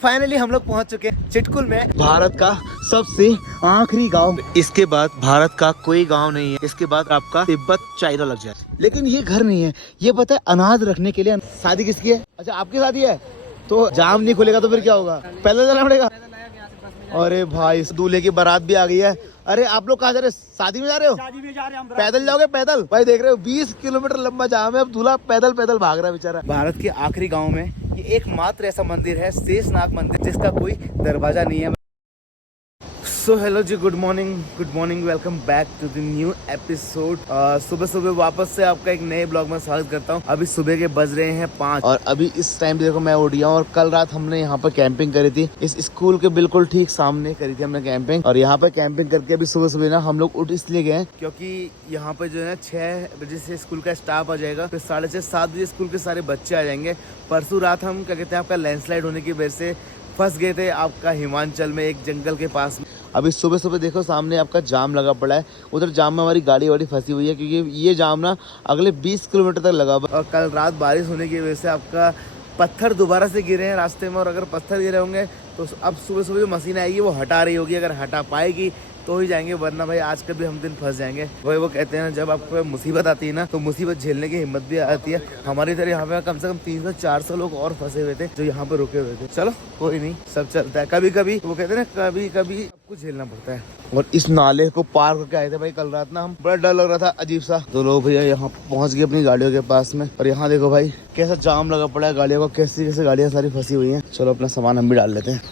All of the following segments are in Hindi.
फाइनली हम लोग पहुंच चुके हैं चिटकुल में, भारत का सबसे आखिरी गांव। इसके बाद भारत का कोई गांव नहीं है, इसके बाद आपका तिब्बत चाइना लग जाए। लेकिन ये घर नहीं है, ये पता है अनाज रखने के लिए। शादी किसकी है? अच्छा आपकी शादी है, तो जाम नहीं खुलेगा तो फिर क्या होगा? पैदल जाना पड़ेगा। अरे भाई दूल्हे की बारात भी आ गई है। अरे आप लोग कहाँ जा रहे हो? शादी में जा रहे हो? शादी में जा रहे हैं हम। पैदल जाओगे? पैदल भाई देख रहे हो 20 किलोमीटर लंबा जाम है। अब दूल्हा पैदल पैदल भाग रहा है बेचारा। भारत के आखिरी गांव में ये एकमात्र ऐसा मंदिर है, शेषनाग मंदिर, जिसका कोई दरवाजा नहीं है। So hello ji, good morning, welcome back to the new episode. सुबह सुबह वापस से आपका एक नए ब्लॉग में स्वागत करता हूँ। अभी सुबह के बज रहे हैं 5 और अभी इस टाइम देखो मैं उठ गया हूँ। और कल रात हमने यहाँ पर कैंपिंग करी थी, इस स्कूल के बिल्कुल ठीक सामने करी थी हमने कैंपिंग। और यहाँ पे कैंपिंग करके अभी सुबह सुबह ना हम लोग उठ इसलिए गए क्योंकि यहाँ पे जो है 6 बजे से स्कूल का स्टाफ आ जाएगा, फिर 6:30 7 बजे स्कूल के सारे बच्चे आ जाएंगे। परसों रात हम क्या कहते हैं आपका लैंडस्लाइड होने की वजह से फंस गए थे आपका हिमाचल में एक जंगल के पास में। अभी सुबह सुबह देखो सामने आपका जाम लगा पड़ा है, उधर जाम में हमारी गाड़ी वाड़ी फंसी हुई है क्योंकि ये जाम ना अगले 20 किलोमीटर तक लगा। और कल रात बारिश होने की वजह से आपका पत्थर दोबारा से गिरे हैं रास्ते में। और अगर पत्थर गिरे होंगे तो अब सुबह सुबह जो मशीन आएगी वो हटा रही होगी, अगर हटा पाएगी तो ही जाएंगे, वरना भाई आज का भी हम दिन फंस जाएंगे। वही वो कहते हैं ना, जब आपको मुसीबत आती है ना तो मुसीबत झेलने की हिम्मत भी आती है। हमारी तरह यहाँ पे कम से कम 300-400 लोग और फंसे हुए थे जो यहाँ पे रुके हुए थे। चलो कोई नहीं, सब चलता है। कभी कभी वो कहते हैं ना, कभी कभी कुछ झेलना पड़ता है। और इस नाले को पार करके आए थे भाई कल रात ना हम, बड़ा डर लग रहा था अजीब सा। तो लोग भैया यहाँ पहुँच गए अपनी गाड़ियों के पास में। और यहाँ देखो भाई कैसा जाम लगा पड़ा है गाड़ियों का, कैसी कैसे गाड़ियाँ सारी फंसी हुई है। चलो अपना सामान हम भी डाल लेते हैं,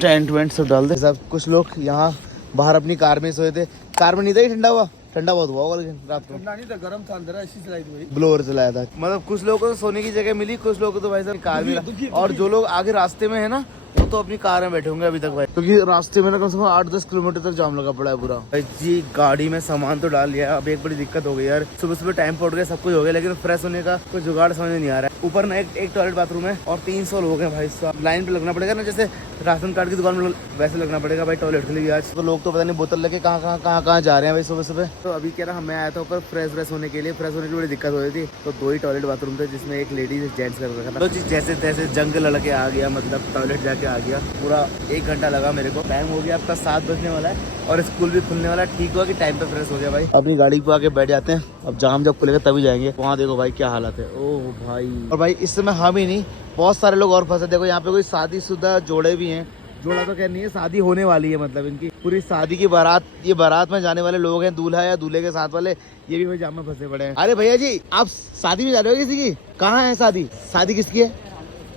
टेंट वेंट सब डाल दे सब। कुछ लोग यहाँ बाहर अपनी कार में सोए थे। कार में नहीं था ही ठंडा हुआ, ठंडा बहुत हुआ होगा लेकिन रात को ठंडा नहीं था, गर्म था अंदर, ऐसी चलाई थी, ब्लोअर चलाया था। मतलब कुछ लोगों को तो सोने की जगह मिली, कुछ लोगों को तो भाई साहब कार में। और जो लोग आगे रास्ते में है ना वो तो अपनी कार में बैठे होंगे अभी तक भाई, क्योंकि रास्ते में ना कम से कम 8-10 किलोमीटर तक जाम लगा पड़ा है पूरा। भाई जी गाड़ी में सामान तो डाल लिया, अब एक बड़ी दिक्कत हो गई यार। सुबह सुबह टाइम पड़ गया, सब कुछ हो गया, लेकिन फ्रेश होने का कोई जुगाड़ समझ नहीं आ रहा है। ऊपर ना एक टॉयलेट बाथरूम है और 300 लोग हैं भाई साहब। लाइन पे लगना पड़ेगा ना, जैसे राशन कार्ड की दुकान में वैसे लगना पड़ेगा भाई टॉयलेट के लिए आज। तो लोग तो पता नहीं बोतल लेके कहाँ जा रहे हैं भाई सुबह सुबह। तो अभी क्या रहा, मैं आया था ऊपर फ्रेश होने के लिए। फ्रेश होने की बड़ी दिक्कत हो रही थी, तो 2 ही टॉयलेट बाथरूम थे जिसमें एक लेडीज जेंट्स कर रखा था। तो जैसे तैसे जंग लड़के आ गया, मतलब टॉयलेट जाके आ गया। पूरा 1 घंटा लगा मेरे को। टाइम हो गया आपका 7 बजने वाला है और स्कूल भी खुलने वाला है। ठीक हुआ कि टाइम पे फ्रेश हो गया भाई। अपनी गाड़ी पे आके बैठ जाते हैं, अब जाम जब खुलेगा तभी जाएंगे। वहाँ देखो भाई क्या हालत है, ओह भाई। और भाई इस समय हम ही नहीं, बहुत सारे लोग और फंसे। देखो यहाँ पे कोई शादीशुदा जोड़े भी हैं, जोड़ा तो क्या नहीं है, शादी होने वाली है, मतलब इनकी पूरी शादी की बारात, ये बारात में जाने वाले लोग हैं, दूल्हा या दूल्हे के साथ वाले, ये भी भाई जाम में फंसे पड़े हैं। अरे भैया जी आप शादी में जा रहे हो किसी की? कहाँ है शादी? शादी किसकी है?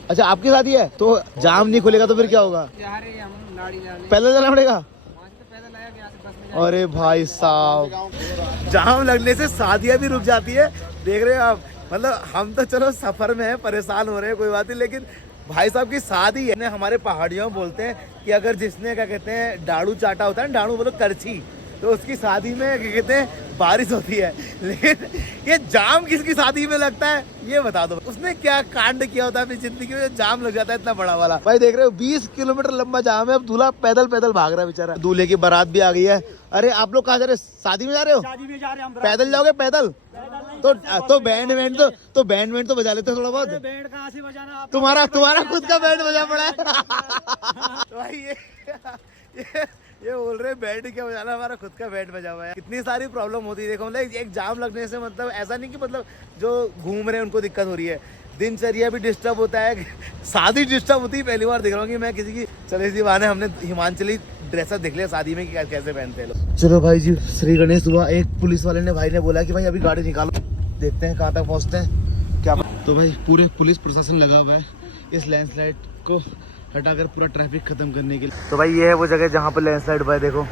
अच्छा आपकी शादी है, तो जाम नहीं खुलेगा तो फिर क्या होगा? पैदल जाना पड़ेगा। अरे भाई साहब जाम लगने से शादियां भी रुक जाती है, देख रहे हो आप। मतलब हम तो चलो सफर में है, परेशान हो रहे हैं, कोई बात नहीं, लेकिन भाई साहब की शादी है। हमारे पहाड़ियों में बोलते हैं कि अगर जिसने क्या कहते हैं डाड़ू चाटा होता है, डाड़ू बोलो करछी, तो उसकी शादी में क्या कहते हैं बारिश होती है। लेकिन ये जाम किसकी शादी में लगता है ये बता दो। उसने क्या कांड किया होता है अपनी जिंदगी में, जाम लग जाता है इतना बड़ा वाला। भाई देख रहे हो 20 किलोमीटर लंबा जाम है, अब दूल्हा पैदल पैदल भाग रहा है बेचारा। दूल्हे की बारात भी आ गई है। अरे आप लोग कहाँ जा रहे हो? शादी में जा रहे हो? शादी में जा रहे हैं हम। पैदल जाओगे? पैदल तो बैंड वेंड तो बजा लेते हैं थोड़ा बहुत। बैंड कहाँ से बजाना? तुम्हारा खुद का बैंड बजा पड़ा है। भाई ये बोल रहे बैंड क्या बजाना, हमारा खुद का बैंड बजा हुआ है। कितनी सारी प्रॉब्लम होती है देखो, मतलब एक जाम लगने से मतलब ऐसा नहीं कि मतलब जो घूम रहे हैं उनको दिक्कत हो रही है, दिनचर्या भी डिस्टर्ब होता है, शादी डिस्टर्ब होती है। पहली बार देख रहा हूँ कि मैं किसी की, चलो इसी बहाने हमने हिमाचली ड्रेसअप देख लिया शादी में कि कैसे पहनते हैं लोग। चलो भाई जी श्री गणेश हुआ। एक पुलिस वाले ने भाई ने बोला कि भाई अभी गाड़ी निकालो, देखते हैं कहाँ तक पहुँचते हैं क्या। तो भाई पूरे पुलिस प्रशासन लगा हुआ है इस लैंडस्लाइड को हटाकर पूरा ट्रैफिक खत्म करने के लिए। तो भाई ये है वो जगह जहाँ पर लैंडस्लाइड हुआ है, देखो।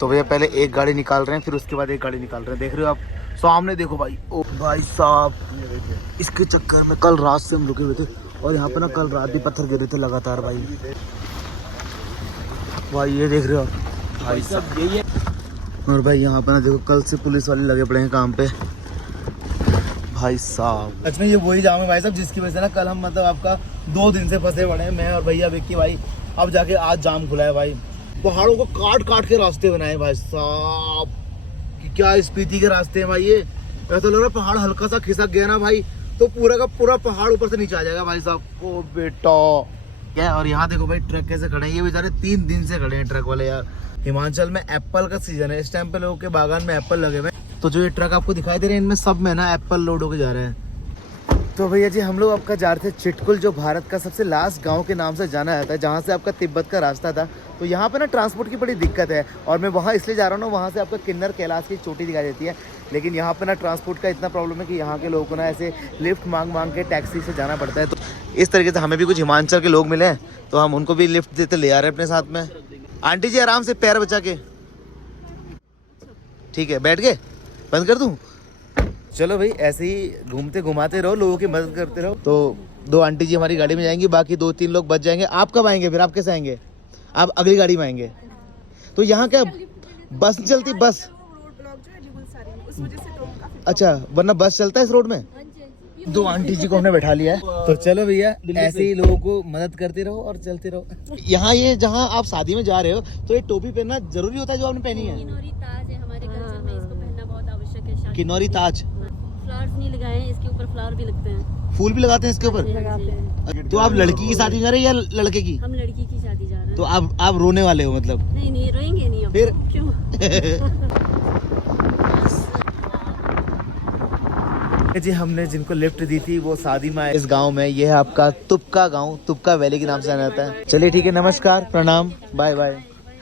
तो भैया पहले एक गाड़ी निकाल रहे हैं, फिर उसके बाद एक गाड़ी निकाल रहे हैं, देख रहे हो आप सामने देखो भाई। ओ भाई साहब इसके चक्कर में कल रात से हम रुके हुए थे और यहाँ पे ना कल रात भी पत्थर गिरे थे लगातार भाई। भाई ये देख रहे हो आप भाई साहब, यही है। और भाई यहाँ पे ना देखो कल से पुलिस वाले लगे पड़े हैं काम पे भाई साहब। सच में ये वही जाम है भाई साहब जिसकी वजह से ना कल हम मतलब आपका 2 दिन से फंसे पड़े हैं, मैं और भैया विक्की भाई। अब जाके आज जाम खुला है भाई। पहाड़ों को काट काट के रास्ते बनाए भाई साहब, क्या स्पीति के रास्ते हैं भाई। ये ऐसा लग रहा है पहाड़ हल्का सा खिसक गया ना भाई तो पूरा का पूरा पहाड़ ऊपर से नीचे आ जाएगा भाई साहब। ओ बेटा क्या। और यहाँ देखो भाई ट्रक कैसे खड़े हैं, ये बेचारे 3 दिन से खड़े हैं ट्रक वाले यार। हिमाचल में एप्पल का सीजन है, इस टाइम पे लोगों के बागान में एप्पल लगे हुए हैं। तो जो ये ट्रक आपको दिखाई दे रहे हैं इनमें सब में ना एप्पल लोड होके जा रहे हैं। तो भैया जी हम लोग आपका जा रहे थे चिटकुल, जो भारत का सबसे लास्ट गांव के नाम से जाना जाता है, जहां से आपका तिब्बत का रास्ता था। तो यहाँ पे ना ट्रांसपोर्ट की बड़ी दिक्कत है, और मैं वहाँ इसलिए जा रहा हूँ ना, वहाँ से आपका किन्नर कैलाश की चोटी दिखाई देती है। लेकिन यहाँ पे ना ट्रांसपोर्ट का इतना प्रॉब्लम है कि यहाँ के लोगों को ना ऐसे लिफ्ट मांग मांग के टैक्सी से जाना पड़ता है। तो इस तरीके से हमें भी कुछ हिमाचल के लोग मिले हैं, तो हम उनको भी लिफ्ट देते ले आ रहे हैं अपने साथ में। आंटी जी आराम से पैर बचा के, ठीक है बैठ गए, बंद कर दूँ। चलो भाई ऐसे ही घूमते घुमाते रहो, लोगों की मदद करते रहो। तो 2 आंटी जी हमारी गाड़ी में जाएंगी, बाकी 2-3 लोग बच जाएंगे। आप कब आएंगे फिर, आप कैसे आएंगे? आप अगली गाड़ी में आएंगे। तो यहाँ क्या बस नहीं चलती? बस अच्छा, वरना बस चलता है इस रोड में। 2 आंटी जी को हमने बैठा लिया है, तो चलो भैया ऐसे ही लोगों को मदद करते रहो और चलते रहो। यहाँ ये जहाँ आप शादी में जा रहे हो, तो ये टोपी पहनना जरूरी होता है जो आपने पहनी है? किन्नौरी ताज है हमारे कल्चर में, इसको पहनना बहुत आवश्यक है। किन्नौरी ताज, फ्लावर्स नहीं लगाए हैं, इसके ऊपर फ्लावर भी लगते हैं, फूल भी लगाते हैं इसके ऊपर। लगाते हैं। तो आप लड़की की शादी जा रहे हैं या लड़के की? हम लड़की की शादी जा रहे हैं। तो आप रोने वाले हो मतलब? नहीं नहीं रोएंगे नहीं अब। फिर क्यों? जी हमने जिनको लिफ्ट दी थी वो शादी में आए इस गांव में। ये है आपका तुपका गांव, तुपका वैली के नाम से जाना जाता है। चलिए ठीक है, नमस्कार, प्रणाम, बाय बाय,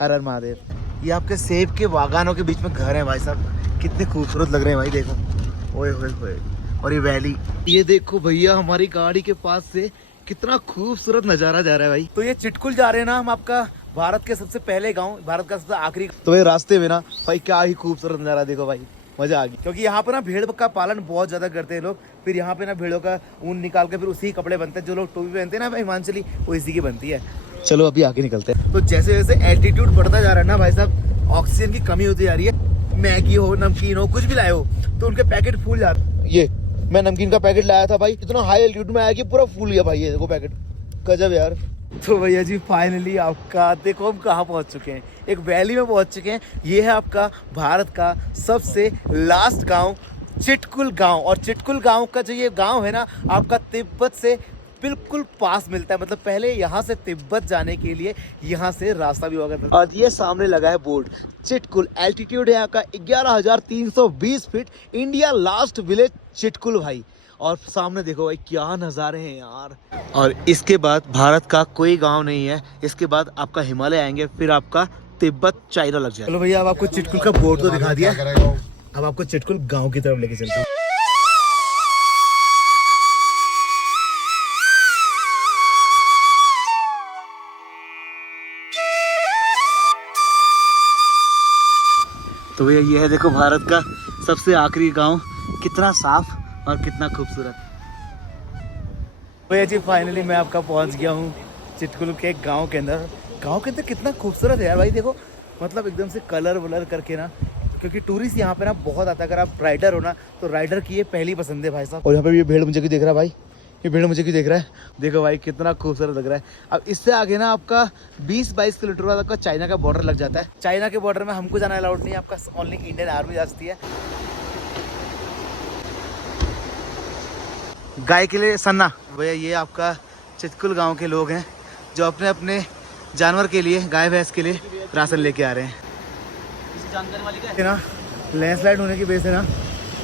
हर हर महादेव। ये आपके सेब के बागानों के बीच में घर है भाई साहब, कितने खूबसूरत लग रहे हैं भाई, देखो ओए होए होए। और ये वैली, ये देखो भैया हमारी गाड़ी के पास से कितना खूबसूरत नजारा जा रहा है भाई। तो ये चिटकुल जा रहे हैं ना हम, आपका भारत के सबसे पहले गाँव, भारत का सबसे आखिरी। तो भाई रास्ते में ना भाई क्या ही खूबसूरत नजारा, देखो भाई मजा आ गई। क्योंकि यहाँ पे ना भेड़ का पालन बहुत ज्यादा करते हैं लोग। फिर यहाँ पे ना भेड़ों का ऊन निकाल के फिर उसी कपड़े बनते हैं। जो लोग टोपी पहनते हैं ना हिमाचली, वो इसी की बनती है। चलो अभी आगे निकलते हैं। तो जैसे जैसे एल्टीट्यूड बढ़ता जा रहा है ना भाई साहब, ऑक्सीजन की कमी होती जा रही है। मैगी हो, नमकीन हो, कुछ भी लाए हो तो उनके पैकेट फूल जाते हैं। ये मैं नमकीन का पैकेट लाया था भाई, इतना हाई एल्टीट्यूड में आया कि पूरा फूल गया भाई, ये देखो पैकेट, गजब यार। तो भैया जी फाइनली आपका देखो हम कहाँ पहुँच चुके हैं, एक वैली में पहुँच चुके हैं। ये है आपका भारत का सबसे लास्ट गांव, चिटकुल गांव। और चिटकुल गांव का जो ये गांव है ना, आपका तिब्बत से बिल्कुल पास मिलता है। मतलब पहले यहाँ से तिब्बत जाने के लिए यहाँ से रास्ता भी होगा। और ये सामने लगा है बोर्ड, चिटकुल, एल्टीट्यूड है यहाँ का 11,320 feet, India last village Chitkul भाई। और सामने देखो भाई क्या नज़ारे हैं यार। और इसके बाद भारत का कोई गांव नहीं है, इसके बाद आपका हिमालय आएंगे, फिर आपका तिब्बत चाइना लग जाए। चलो भैया अब आपको चिटकुल का बोर्ड तो दिखा दिया, अब आपको चिटकुल गांव की तरफ लेके चलते हैं। तो भैया ये है देखो भारत का सबसे आखिरी गांव, कितना साफ और कितना खूबसूरत। भैया जी फाइनली मैं आपका पहुंच गया हूँ चिटकुल के गांव के अंदर। गांव के अंदर कितना खूबसूरत है यार भाई, देखो मतलब एकदम से कलर वलर करके ना, क्योंकि टूरिस्ट यहाँ पे ना बहुत आता है। अगर आप राइडर हो ना तो राइडर की ये पहली पसंद है भाई साहब। और यहाँ पे ये भेड़ मुझे क्यों देख रहा है भाई, ये भेड़ मुझे क्यों देख रहा है, देखो भाई कितना खूबसूरत लग रहा है। अब इससे आगे ना आपका 20-22 किलोमीटर बाद आपका चाइना का बॉर्डर लग जाता है। चाइना के बॉर्डर में हमको जाना अलाउड नहीं है, आपका ओनली इंडियन आर्मी जा सकती है। गाय के लिए सन्ना। भैया ये आपका चिटकुल गांव के लोग हैं जो अपने अपने जानवर के लिए, गाय भैंस के लिए राशन लेके आ रहे हैं। किसी जानकारी वाली का है ना, लैंडस्लाइड होने की वजह से ना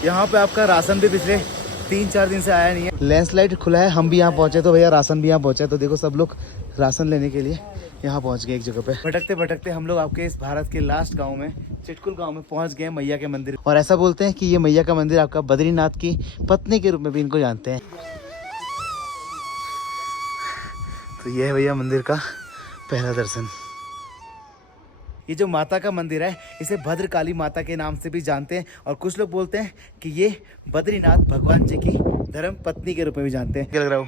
यहाँ पे आपका राशन भी पिछले 3-4 दिन से आया नहीं है। लैंडस्लाइड खुला है, हम भी यहाँ पहुँचे तो भैया राशन भी यहाँ पहुँचा। तो देखो सब लोग राशन लेने के लिए यहाँ पहुँच गए एक जगह पे। भटकते भटकते हम लोग आपके इस भारत के लास्ट गांव में, चिटकुल गांव में पहुँच गए, मैया के मंदिर। और ऐसा बोलते हैं कि ये मैया का मंदिर आपका बद्रीनाथ की पत्नी के रूप में भी इनको जानते हैं। तो ये है भैया मंदिर का पहला दर्शन। ये जो माता का मंदिर है इसे भद्रकाली माता के नाम से भी जानते हैं, और कुछ लोग बोलते हैं कि ये बद्रीनाथ भगवान जी की धर्म पत्नी के रूप में भी जानते हैं। क्या लग रहा हो?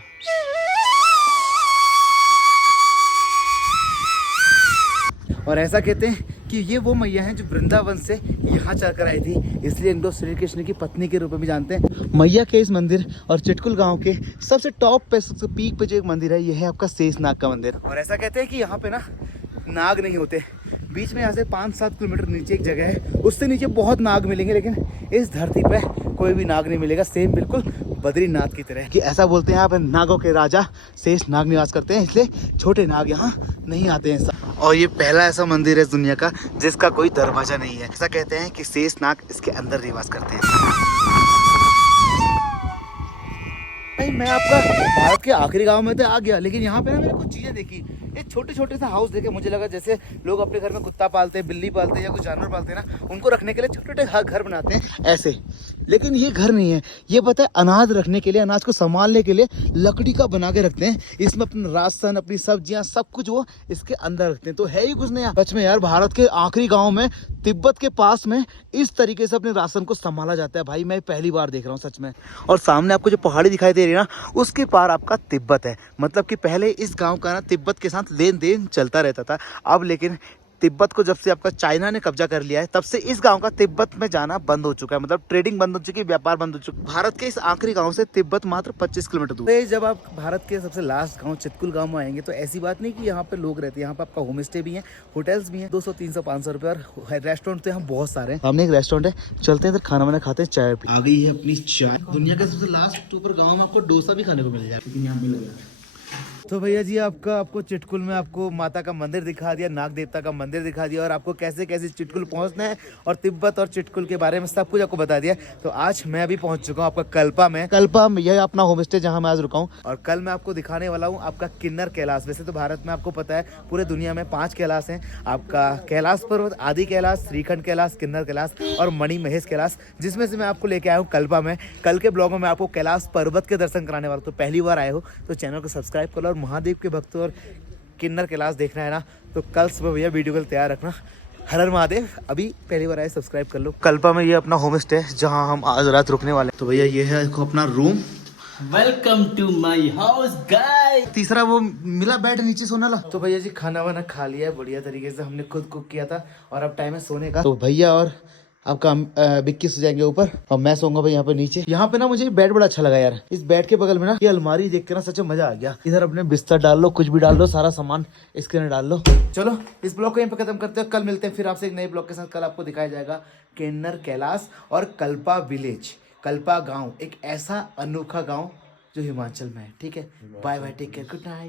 और ऐसा कहते हैं कि ये वो मैया हैं जो वृंदावन से यहाँ चलकर आई थी, इसलिए इनको श्री कृष्ण की पत्नी के रूप में भी जानते हैं। मैया के इस मंदिर और चिटकुल गांव के सबसे टॉप पे, सबसे पीक पे जो एक मंदिर है, ये है आपका शेषनाग का मंदिर। और ऐसा कहते हैं कि यहाँ पे ना नाग नहीं होते, बीच में यहाँ से 5-7 किलोमीटर नीचे एक जगह है, उससे नीचे बहुत नाग मिलेंगे, लेकिन इस धरती पे कोई भी नाग नहीं मिलेगा। सेम बिल्कुल बद्रीनाथ की तरह कि ऐसा बोलते हैं यहाँ पर नागों के राजा शेष नाग निवास करते हैं, इसलिए छोटे नाग यहाँ नहीं आते हैं। और ये पहला ऐसा मंदिर है दुनिया का जिसका कोई दरवाजा नहीं है। ऐसा कहते हैं कि शेष नाग इसके अंदर निवास करते हैं। भाई मैं आपका भारत के आखिरी गांव में तो आ गया, लेकिन यहाँ पे ना मैंने कुछ चीजें देखी। ये छोटे छोटे सा हाउस देखे, मुझे लगा जैसे लोग अपने घर में कुत्ता पालते हैं, बिल्ली पालते हैं या कुछ जानवर पालते हैं ना, उनको रखने के लिए छोटे छोटे घर बनाते हैं ऐसे। लेकिन ये घर नहीं है, ये पता है अनाज रखने के लिए, अनाज को संभालने के लिए लकड़ी का बना के रखते हैं। इसमें अपना राशन, अपनी सब्जियां, सब कुछ वो इसके अंदर रखते हैं। तो है ही कुछ नहीं यार, सच में यार, भारत के आखिरी गाँव में, तिब्बत के पास में इस तरीके से अपने राशन को संभाला जाता है। भाई मैं पहली बार देख रहा हूँ सच में। और सामने आपको जो पहाड़ी दिखाई दे रही है ना, उसके पार आपका तिब्बत है। मतलब कि पहले इस गांव का ना तिब्बत के साथ लेन देन चलता रहता था। अब लेकिन तिब्बत को जब से आपका चाइना ने कब्जा कर लिया है, तब से इस गांव का तिब्बत में जाना बंद हो चुका है। मतलब ट्रेडिंग बंद हो चुकी है, व्यापार बंद हो चुका है। भारत के इस आखिरी गांव से तिब्बत मात्र 25 किलोमीटर दूर है। जब आप भारत के सबसे लास्ट गांव चितकुल गांव में आएंगे तो ऐसी बात नहीं कि यहाँ पे लोग रहते हैं। यहाँ पे आपका होम स्टे भी है, होटल्स भी हैं, 200, 300, 500 रुपये। और रेस्टोरेंट तो यहाँ बहुत सारे हैं। हमने एक रेस्टोरेंट है, चलते हैं इधर खाना वाना खाते हैं, चाय पी। आ गई है अपनी चाय। दुनिया का सबसे लास्ट ऊपर गाँव में आपको डोसा भी खाने को मिल जाए, लेकिन यहाँ मिल गया। तो भैया जी आपको चिटकुल में आपको माता का मंदिर दिखा दिया, नाग देवता का मंदिर दिखा दिया, और आपको कैसे कैसे चिटकुल पहुंचना है और तिब्बत और चिटकुल के बारे में सब कुछ आपको बता दिया। तो आज मैं अभी पहुंच चुका हूं आपका कल्पा में। कल्पा में यह अपना होम स्टे जहां मैं आज रुका हूं। और कल मैं आपको दिखाने वाला हूं आपका किन्नर कैलाश। वैसे तो भारत में आपको पता है पूरे दुनिया में 5 कैलाश हैं। आपका कैलाश पर्वत, आदि कैलाश, श्रीखंड कैलाश, किन्नर कैलाश और मणि महेश कैलाश, जिसमें से मैं आपको लेके आया हूँ कल्पा में। कल के ब्लॉग में मैं आपको कैलाश पर्वत के दर्शन कराने वाला हूँ। तो पहली बार आए हो तो चैनल को सब्सक्राइब कर लो, और महादेव के भक्त और किन्नर कैलाश देखना है ना, तो कल सुबह भैया वीडियो को तैयार रखना। हर हर महादेव। अभी पहली बार आए, सब्सक्राइब कर लो। कल्पा में ये अपना होम स्टे है जहां हम आज रात रुकने वाले हैं। तो भैया ये है अपना room. Welcome to my house guys. तीसरा वो मिला बेड नीचे सोने वाला। तो भैया जी खाना वाना खा लिया है बढ़िया तरीके से, हमने खुद कुक किया था, और अब टाइम है सोने का। तो भैया और आपका बिक्की सो जाएंगे ऊपर और मैं सोऊंगा भाई यहाँ पे नीचे। यहाँ पे ना मुझे बेड बड़ा अच्छा लगा यार। इस बेड के बगल में ना ये अलमारी देख के ना सच में मजा आ गया। इधर अपने बिस्तर डाल लो, कुछ भी डाल लो, सारा सामान इसके अंदर डाल लो। चलो इस ब्लॉग को यहीं पे खत्म करते हैं, कल मिलते हैं फिर आपसे एक नए ब्लॉग के साथ। कल आपको दिखाया जाएगा किन्नर कैलाश और कल्पा विलेज, कल्पा गाँव, एक ऐसा अनोखा गाँव जो हिमाचल में है। ठीक है, bye bye, take care, good night.